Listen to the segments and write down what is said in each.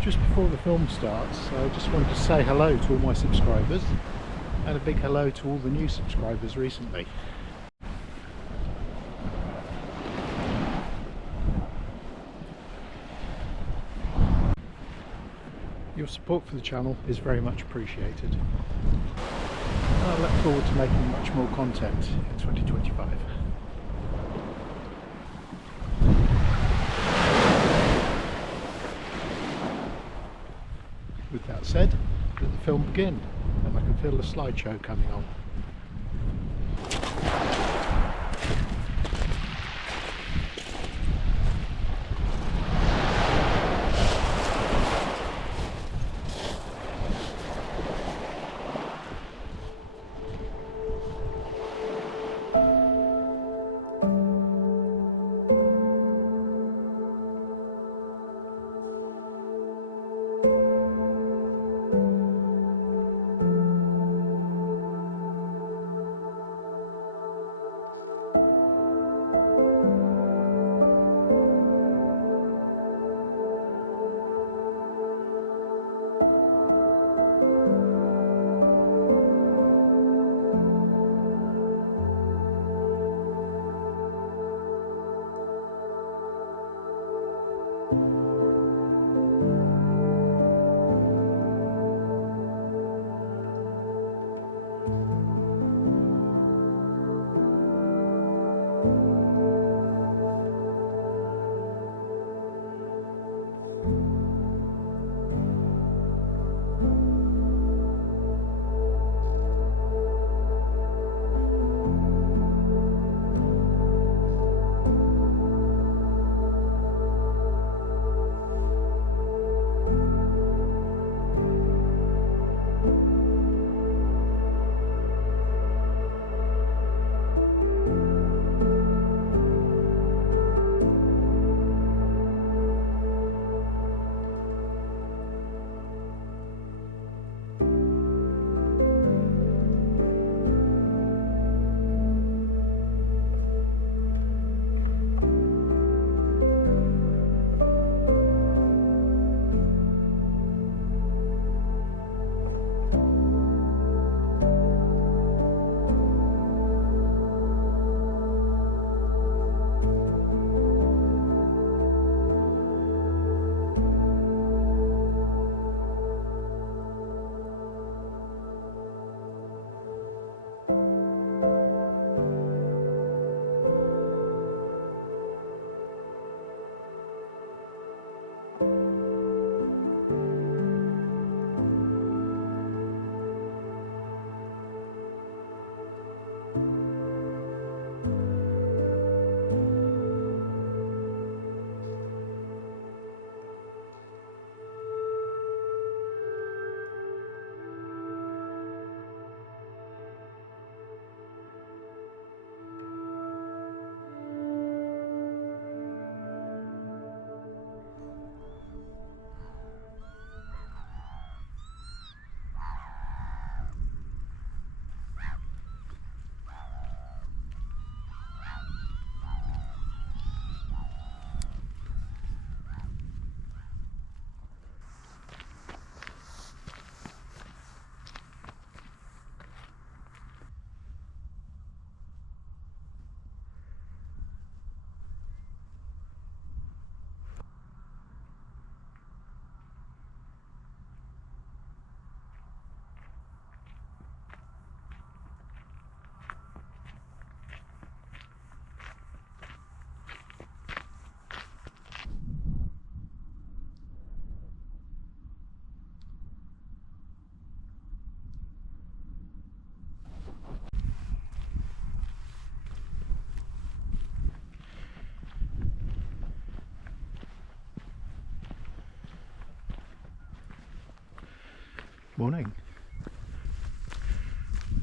Just before the film starts, I just wanted to say hello to all my subscribers and a big hello to all the new subscribers recently. Your support for the channel is very much appreciated. And I look forward to making much more content in 2025. With that said, let the film begin, and I can feel the slideshow coming on. Morning.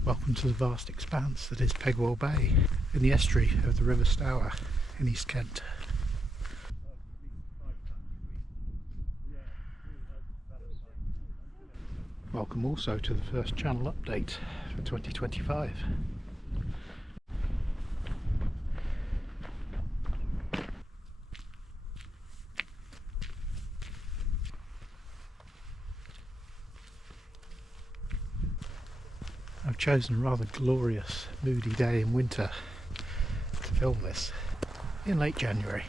Welcome to the vast expanse that is Pegwell Bay in the estuary of the River Stour in East Kent. Welcome also to the first channel update for 2025. I've chosen a rather glorious, moody day in winter to film this in late January.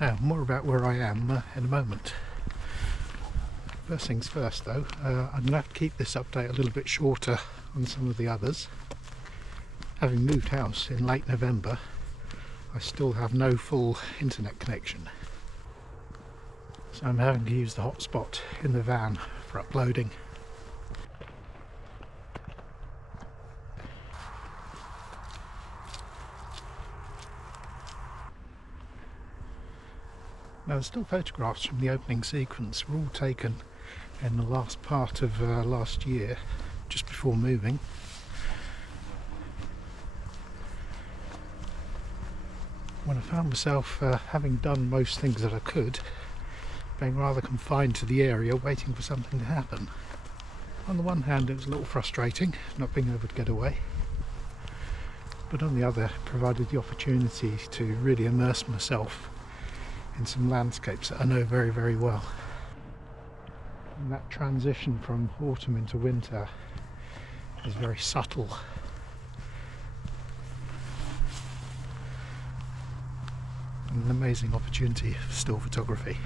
Now, more about where I am in a moment. First things first though, I'm going to have to keep this update a little bit shorter on some of the others. Having moved house in late November, I still have no full internet connection. So I'm having to use the hotspot in the van for uploading. Now the still photographs from the opening sequence were all taken in the last part of last year, just before moving. When I found myself having done most things that I could, being rather confined to the area waiting for something to happen. On the one hand it was a little frustrating not being able to get away, but on the other it provided the opportunity to really immerse myself in some landscapes that I know very, very well. And that transition from autumn into winter is very subtle. And an amazing opportunity for still photography.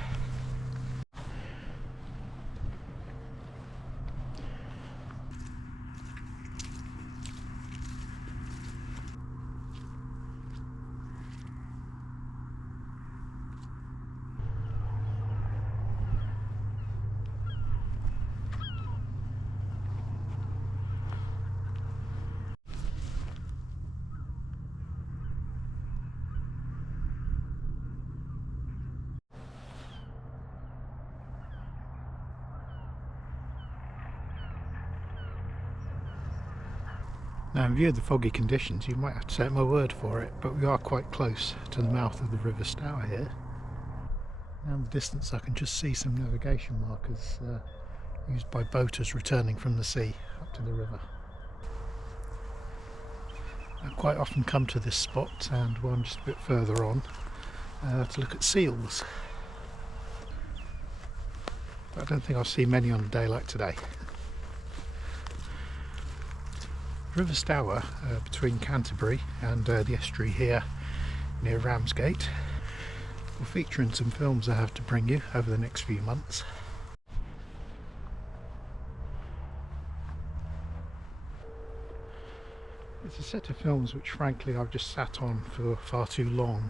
Now, in view of the foggy conditions, you might have to take my word for it, but we are quite close to the mouth of the River Stour here. Now in the distance I can just see some navigation markers used by boaters returning from the sea up to the river. I quite often come to this spot and one just a bit further on to look at seals. But I don't think I'll see many on a day like today. River Stour, between Canterbury and the estuary here near Ramsgate, will feature in some films I have to bring you over the next few months. It's a set of films which frankly I've just sat on for far too long.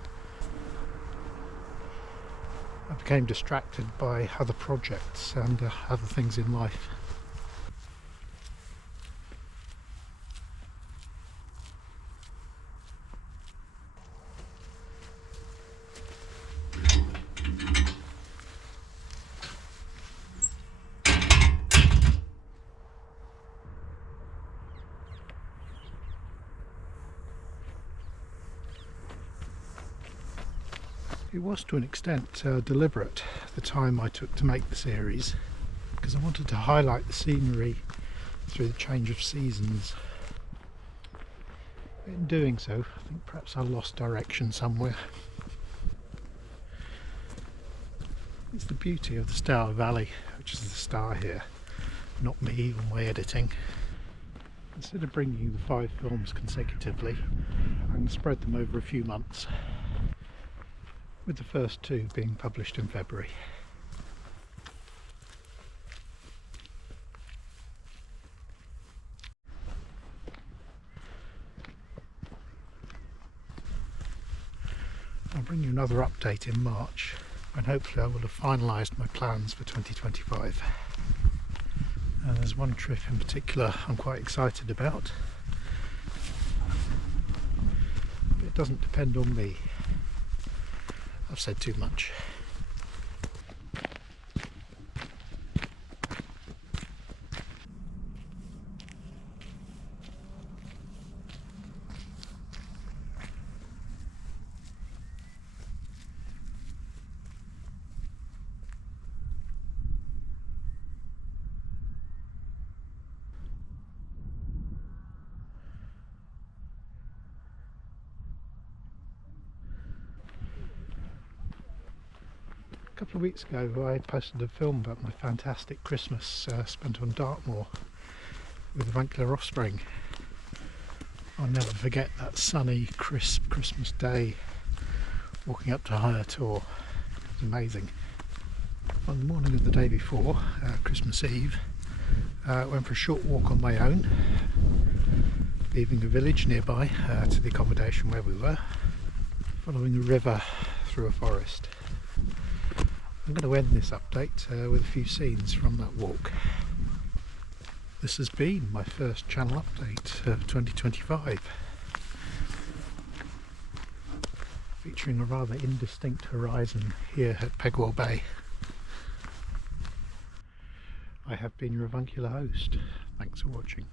I became distracted by other projects and other things in life. It was to an extent deliberate, the time I took to make the series, because I wanted to highlight the scenery through the change of seasons. In doing so, I think perhaps I lost direction somewhere. It's the beauty of the Stour Valley, which is the star here, not me or my editing. Instead of bringing you the 5 films consecutively, I'm going to spread them over a few months, with the first 2 being published in February. I'll bring you another update in March, and hopefully I will have finalised my plans for 2025. And there's one trip in particular I'm quite excited about, but it doesn't depend on me. I've said too much. A couple of weeks ago I posted a film about my fantastic Christmas spent on Dartmoor with avuncular offspring. I'll never forget that sunny, crisp Christmas day walking up to Higher Tor. It was amazing. On the morning of the day before, Christmas Eve, I went for a short walk on my own, leaving a village nearby to the accommodation where we were, following a river through a forest. I'm going to end this update with a few scenes from that walk. This has been my first channel update of 2025, featuring a rather indistinct horizon here at Pegwell Bay. I have been your avuncular host. Thanks for watching.